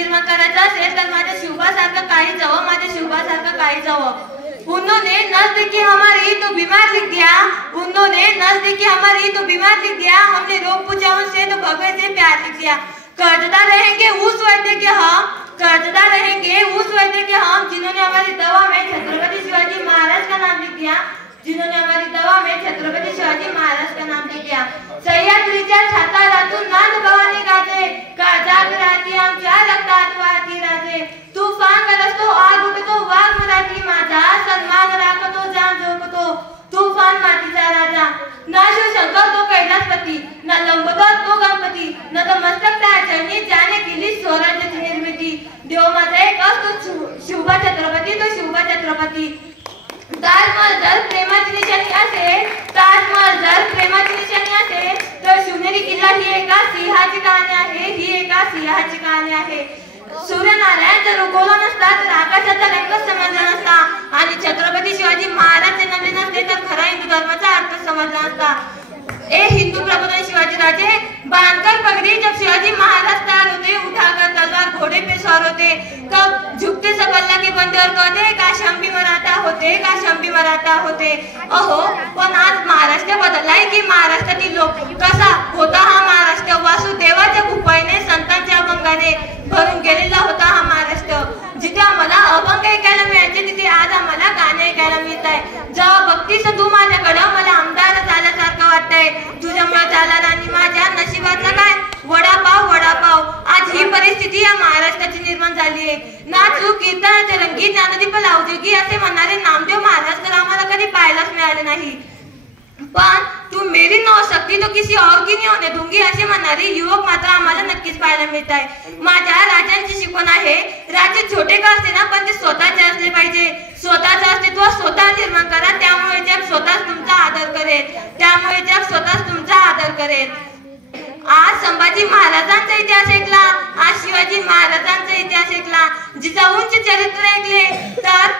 निर्माण करायचा असेल तर माझ्या शिवबासारखं काही जावं, माझ्या शिवबासारखं काही जावं। उन्होंने नजदीकी हमारी तो बीमार लिख दिया, उन्होंने नजदीकी हमारी तो बीमार लिख दिया, हमने रोग पूछा उनसे तो भगवे से प्यार लिख दिया। कर्जदार रहेंगे उस वैद्य के हम, कर्जदार रहेंगे उस वैद्य के हम, जिन्होंने हमारी दवा में छत्रपति शिवाजी महाराज का नाम लिख दिया, जिन्होंने हमारी दवा में छत्रपति शिवाजी महाराज का नाम लिख दिया। सह्याद्रीच्या छातारातून नाद भवानी गाते, काळजात राहती आमच्या रक्तात वाहती राहते। तुफान गरजतो आग उठतो वाघ मराठी माझा, सन्मान राखतो जाम झोपतो तुफान मातीचा राजा। ना शिवशंकर तो कैलासपती, ना लंबोदर तो गणपती, न तो मस्तक त्याचरणी ज्याने केली स्वराज्याची निर्मिती। देव माझा एक असतो शिवबा छत्रपती, तो शिवबा छत्रपती। ताजमहल जर प्रेमाची निशाणी असेल, ताजमहल जर प्रेमाची निशाणी असेल तर शिवनेरी किल्ला ही एका सिंहाची कहाणी आहे, ही एका सिंहाची कहाणी आहे। सूर्यनारायण जर उगवला नसता तर आकाशाचा रंग समजला नसता आणि छत्रपती शिवाजी महाराज जन्मले नसते तर खरा हिंदू धर्माचा अर्थ समजला नसता। ए हिंदू प्रबोधन शिवाजी राजे, बांधकर पगड़ी जब शिवाजी महाराज तैयार होते, उठाकर तलवार घोड़े पे सवार होते, कब झुकते सब अल्लाह के बंदे और कहते काश हम भी मराठा होते, काश हम भी मराठा होते। अहो पण आज महाराष्ट्र बदललाय की महाराष्ट्रातील लोक कसा होता हा महाराष्ट्र, वासुदेवाच्या कृपेने संतांच्या अभंगाने भरून गेलेला होता हा महाराष्ट्र। जिथे आम्हाला अभंग ऐकायला मिळायचे तिथे आज आम्हाला गाणे ऐकायला मिळत आहे। जेव्हा भक्तीचं तू माझ्याकडं मला आमदार झाल्यासारखं वाटतंय, तुझ्यामुळे झाला राणी माझ्या नशिबाचा काय वडापाव वडापाव। आज ही परिस्थिती या महाराष्ट्राची निर्माण झाली आहे। नाचू कीर्तनाचे रंगी ज्ञानदीप लावजोगी असे म्हणणारे नामदेव महाराज तर आम्हाला कधी पाहायलाच मिळाले नाही। पण तू मेरी न हो सकती तो किसी और की नहीं होने दूंगी असे म्हणणारे युवक मात्र आम्हाला नक्कीच पाहायला मिळत आहे। माझ्या राजांची शिकवण आहे, राज्य छोटे का असते ना पण ते स्वतःचे असले पाहिजे। स्वतःचं अस्तित्व स्वतः निर्माण करा, त्यामुळे जग स्वतःच तुमचा आदर करेल, त्यामुळे जग स्वतःच तुमचा आदर करेल। आज संभाजी महाराजांचा इतिहास ऐकला, आज शिवाजी महाराजांचा इतिहास ऐकला, जिजाऊंचे चरित्र ऐकले तर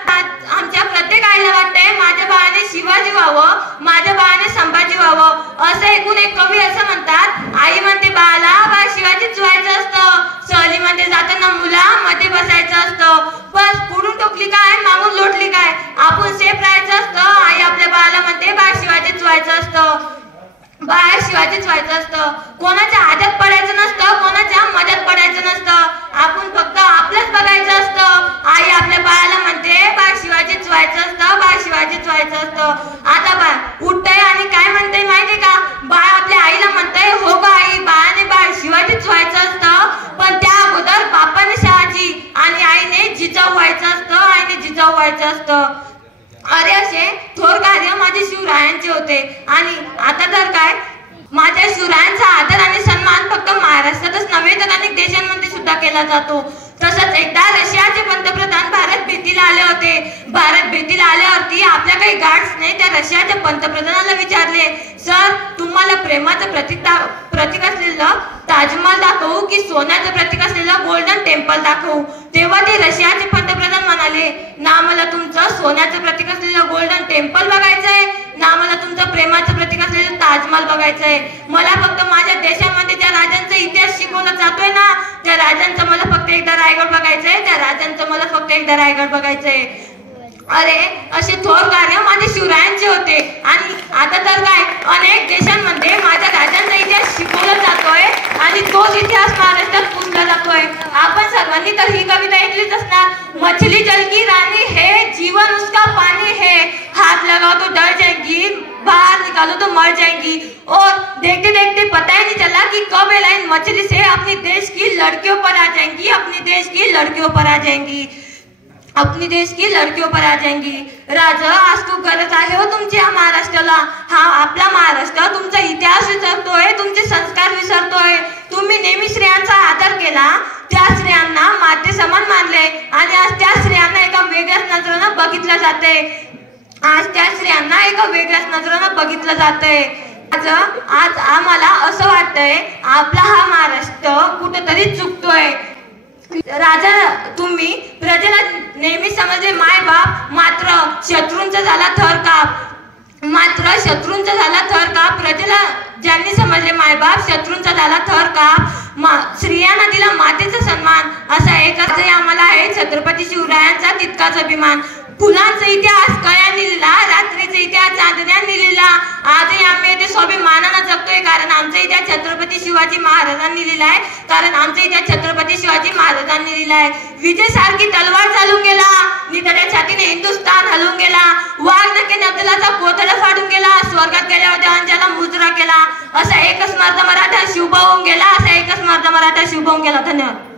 आमच्या प्रत्येक आईला वाटतंय माझ्या बाळाने शिवाजी व्हावं, माझ्या बाळाने संभाजी व्हावं। असं ऐकून एक कवी असं म्हणतात, आई म्हणते बाळाला बाळ शिवाजीच व्हायचं असतं, सहलीमध्ये जाताना मुलामध्ये बसायचं असतं, बस पुढून टोकली काय मागून लोटली काय, आपण सेफ राहायचं असतं। आई आपल्या बाळाला म्हणते बाळ शिवाजीच व्हायचं असतं, बाळ शिवाजीच व्हायचं असतं। कोणाच्या आदत पडायचं नसतं, कोणाच्या मदत पडायचं नसतं, आपण फक्त आपलंच बघायचं असतं। आई आपल्या बाळाला म्हणते बाळ शिवाजीच व्हायचं असतं, बाळ शिवाजीच व्हायचं असतं। आता बाळ उठतंय आणि काय म्हणतंय माहितीये का, बाळ आपल्या आईला म्हणतंय हो ग आई बाळाने बाळ शिवाजीच व्हायचं असतं, पण त्या अगोदर बापाने शहाजी आणि आईने जिजाऊ व्हायचं असतं, आईने जिजाऊ व्हायचं असतं। अरे असे थोर कार्य माझे शिवरायांचे होते आणि आता तर काय माझ्या शिवरायांचा आदर आणि सन्मान फक्त महाराष्ट्रातच नव्हे तर अनेक देशांमध्ये सुद्धा केला जातो। तसंच एकदा रशियाचे पंतप्रधान भारत भेटीला आले होते। भारत भेटीला आल्यावरती आपल्या काही गार्ड्सने त्या रशियाच्या पंतप्रधानाला विचारले, सर तुम्हाला प्रेमाचं प्रतीक असलेलं ताजमहल दाखवू की सोन्याचं प्रतीक असलेलं गोल्डन टेम्पल दाखवू। तेव्हा ते रशियाचे पंतप्रधान म्हणाले, ना मला तुमचं सोन्याचं प्रतीक असलेलं गोल्डन टेम्पल बघायचंय, ना मला तुमचं प्रेमाचं प्रतीक असलेलं ताजमहल बघायचंय। मला फक्त माझ्या देशामध्ये ज्या राजांचा इतिहास शिकवला जातोय ना त्या राजांचं मला फक्त एकदा रायगड बघायचंय, त्या राजांचं मला फक्त एकदा रायगड बघायचंय। अरे असे थोर कार्य माझे शिवरायांचे होते आणि आता तर काय अनेक देशांमध्ये माझ्या राजांचा इतिहास शिकवला जातोय आणि तोच इतिहास महाराष्ट्रात पुसला जातोय। आपण सर्वांनी तर ही कविता ऐकलीच असणार, मछली जल की रानी है जीवन उसका पानी है, हाथ लगाओ तो डर जाएंगी बाहर निकालो तो मर जाएंगी। और देखते देखते पता ही नहीं चला कि कब ये लाइन मछली से अपने देश की लड़कियों पर आ जाएंगी, अपने देश की लड़कियों पर आ जाएंगी, अपनी देश की लड़कियों पर आ जाएंगी। राजा आज खूप गरज आहे हो तुमच्या महाराष्ट्राला। हा आपला महाराष्ट्र तुमचा इतिहास विसरतोय, तुमचे संस्कार विसरतोय। तुम्ही नेहमी स्त्रियांचा आदर केला, त्या स्त्रियांना माते समान मानले आणि आज त्या स्त्रियांना एका वेगळ्याच नजरेनं बघितलं जाते, आज त्या स्त्रियांना एका वेगळ्याच नजरेनं बघितलं जातंय। आज आम्हाला असं वाटतंय आपला हा महाराष्ट्र कुठेतरी चुकतोय। राजा तुम्ही प्रजेला नेहमी समजले माय बाप, मात्र शत्रूंचा झाला थर काप, मात्र शत्रूंचा झाला थर काप। प्रजेला ज्यांनी समजले माय बाप, शत्रूंचा झाला थर काप। स्त्रियांना दिला मातेचा सन्मान, असा अभिमान. फुलांचा इतिहास कळ्यांनी लिहिला, रात्रीचा इतिहास चांदण्यांनी लिहिला. आजही आम्ही ते स्वाभिमानानं जगतोय, कारण आमचा इतिहास छत्रपती शिवाजी महाराजांनी लिहिलाय. कारण आमचा इतिहास छत्रपती शिवाजी महाराजांनी लिहिलाय. विजयसारखी तलवार चालून गेला, निधड्या छातीने हिंदुस्थान हलून गेला. वाघ नक्कीने अब्दुल्लाचा कोथळा फाडून गेला. स्वर्गात गेल्यावर देवांच्याला मुजरा केला. असा एकच मर्द मराठा शिवबा होऊन गेला. असा एकच मर्द मराठा शिवबा होऊन गेला. धन्यवाद.